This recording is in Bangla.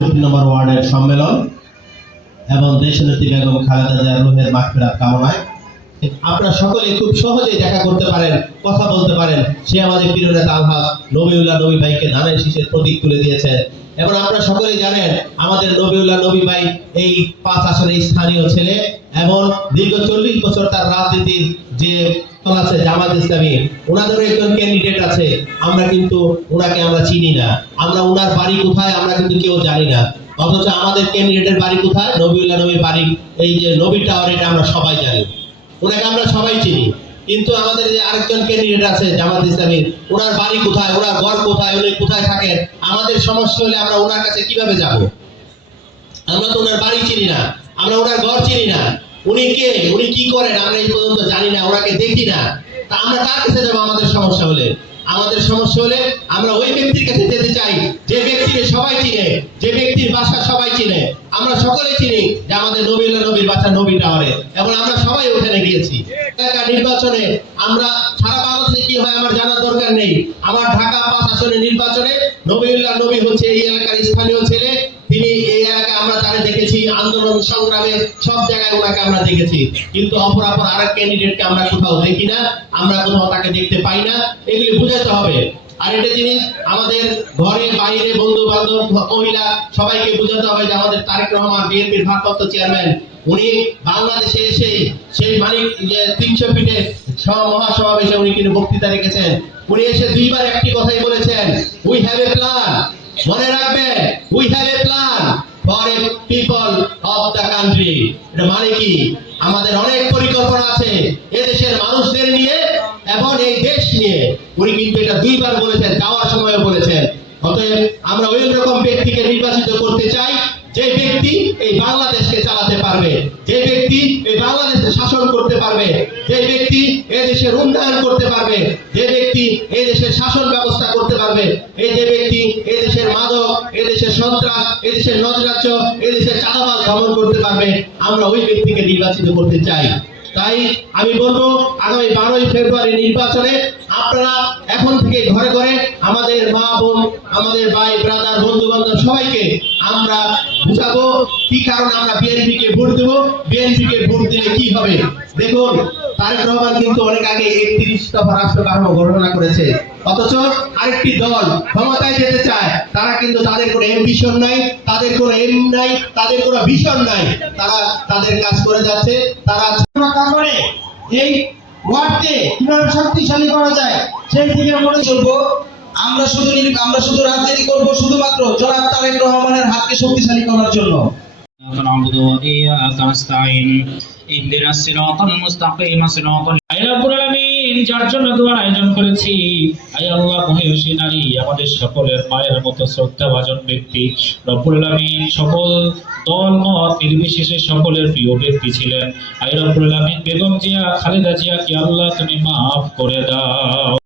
ওয়ার্ডের সম্মেলন এবং দেশনেত্রী বেগম খালেদা জিয়ার রুহের কামনায়। আপনারা সকলে খুব সহজেই দেখা করতে পারেন, কথা বলতে পারেন। সে আমাদের প্রিয় নেতা নবীউল্লাহ নবী ভাইকে ধানের শীষের প্রতীক তুলে দিয়েছে। এবং আপনারা জানেন, আমাদের নবীউল্লাহ নবী ভাই এই পাঁচ আসনের স্থানীয় ছেলে এবং দীর্ঘ চল্লিশ বছর তার রাজনীতির যে দল আছে জামাত ইসলামী। ওনাদেরও একজন ক্যান্ডিডেট আছে। আমরা কিন্তু ওনাকে আমরা চিনি না। আমরা ওনার বাড়ি কোথায় আমরা কিন্তু কেউ জানি না। অথচ আমাদের ক্যান্ডিডেটের বাড়ি কোথায়? নবীউল্লাহ নবীর বাড়ি। এই যে নবী টাওয়ার এটা আমরা সবাই জানি। ওনাকে আমরা সবাই চিনি। কিন্তু আমাদের যে আরেকজন ক্যান্ডিডেট আছে জামাত ইসলামীর, ওনার বাড়ি কোথায়? ওনার ঘর কোথায়? উনি কোথায় থাকেন? আমাদের সমস্যা হলে আমরা ওনার কাছে কীভাবে যাব? আমরা তো ওনার বাড়ি চিনি না। আমরা ওনার ঘর চিনি না। উনি কে? উনি কি করেন? আমরা এই পর্যন্ত জানি না, ওনাকে দেখি না। তা আমরা কার কাছে যাব? আমাদের সমস্যা হলে? আমাদের সমস্যা হলে আমরা ওই ব্যক্তির কাছে যেতে চাই। যে ব্যক্তিকে সবাই চিনে, যে ব্যক্তির বাসা সবাই চিনে। আমরা সকলে চিনি যে আমাদের নবীল্লা নবীর বাসা নবী টাওয়ারে। এবং আমরা সবাই ওখানে গিয়েছি। এলাকা নির্বাচনে আমরা সারা বাংলাদেশে কি হয় আমার জানার দরকার নেই। আমার ঢাকা পাঁচ আসনের নির্বাচনে নবীউল্লাহ নবী হচ্ছে এই এলাকার স্থানীয় ছেলে। তিনি আন্দোলন সংগ্রামে সব জায়গায় ওনাকে আমরা দেখেছি। কিন্তু অপর অপর আরেক ক্যান্ডিডেটকে আমরা কোথাও দেখি না, আমরা কোথাও তাকে দেখতে পাই না। এগুলি বুঝাতে হবে। আর একটা জিনিস আমাদের ঘরে, বাইরে বন্ধু বান্ধব মহিলা, সবাইকে বোঝাতে হবে যে আমাদের তারেক রহমান, বিএনপির ভারপ্রাপ্ত চেয়ারম্যান, উনি বাংলাদেশে এসে সেই মানিক যে তিনশো ফিটে মহাসমাবেশে উনি কিন্তু বক্তৃতা রেখেছেন। উনি এসে দুইবার একটি কথাই বলেছেন উই হ্যাভ এ প্ল্যান মনে রাখবেন we have a plan for a people of the country এটা মানে কি? আমাদের অনেক পরিকল্পনা আছে এদেশের মানুষদের নিয়ে এবং এই দেশ নিয়ে। উনি কিন্তু এটা দুইবার বলেছেন, যাওয়ার সময়ও বলেছেন। অতএব আমরা ওই রকম ব্যক্তিকে নির্বাচিত করতে চাই, যে ব্যক্তি এই বাংলাদেশকে চালাতে পারবে, যে ব্যক্তি এই বাংলাদেশে শাসন করতে পারবে, যে ব্যক্তি এই দেশের উন্নয়ন করতে পারবে, যে ব্যক্তি এই দেশের শাসন ব্যবস্থা করতে পারবে, এই যে ব্যক্তি আপনারা এখন থেকে ঘরে ঘরে আমাদের মা বোন, আমাদের ভাই ব্রাদার বন্ধু বান্ধব সবাইকে আমরা বুঝাবো, কি কারণে আমরা বিএনপি কে ভোট দেবো বিএনপি কে ভোট দিলে কি হবে? দেখুন তারেক কিন্তু অনেক আগে একত্রিশ দফা ঘোষণা করেছে। অথচ আরেকটি দল ক্ষমতায় যেতে চায়, তারা কিন্তু তাদের কোনো নাই, তাদের কোনো এম নাই, তাদের কোনো ভিশন নাই। তারা তাদের কাজ করে যাচ্ছে, তারা এই ওয়ার্ডকে কীভাবে শক্তিশালী করা যায়, সেই দিকে মনে চলবো। আমরা শুধু আমরা শুধু রাজনীতি করব শুধুমাত্র জনাব তারেক রহমানের হাতকে শক্তিশালী করার জন্য। نعبد وإياك نستعين اهدنا الصراط المستقيم صراط আই রব্বুল আলামিন যার জন্য দোয়ার আয়োজন করেছি আই আল্লাহ মহিষী নারী আমাদের সকলের মায়ের মতো শ্রদ্ধাভাজন ব্যক্তি রব্বুল আলামিন সকল দল মত নির্বিশেষে সকলের প্রিয় ব্যক্তি ছিলেন আই রব্বুল আলামিন বেগম জিয়া খালেদা জিয়া কি আল্লাহ তুমি মাফ করে দাও